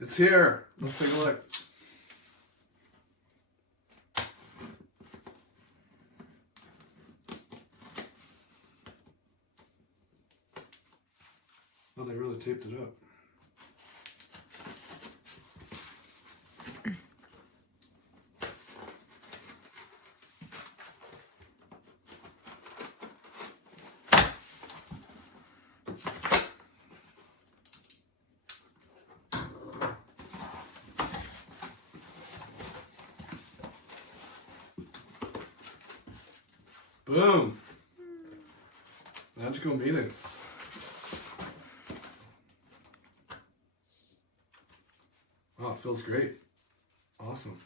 It's here. Let's take a look. Oh, they really taped it up. Boom. Magical meetings. Oh, it feels great. Awesome.